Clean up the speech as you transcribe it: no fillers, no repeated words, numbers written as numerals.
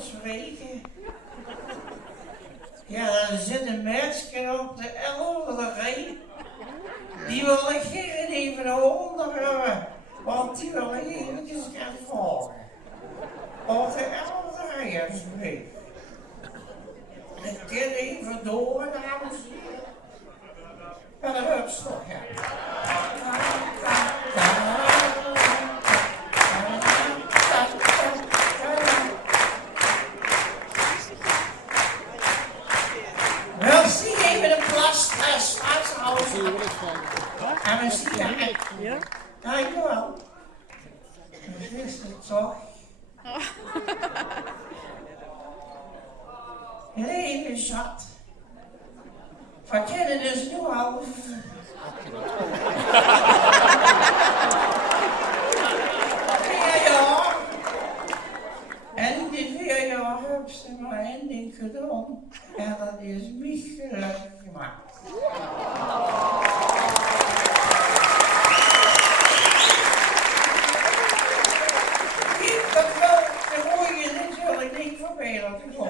spreken. Ja, dan zit een meisje op de 11e rij. Die wil ik geen even onder hebben, want die wil ik eventjes gaan volgen. Op de 11e rij, alsjeblieft. Ik ken even door, dames en heren. Met een hupstok, ja. Wel, zie even de plastas vasthouden. En we zien het. Ja? Dankjewel. Dat is het toch? Leven zat. Verkennen dus nu al. Ja. En die 4 jaar heb ze maar één ding gedaan. En dat is mij gelukkig gemaakt. Ik heb wel de mooie natuurlijk niet voorbij laten komen.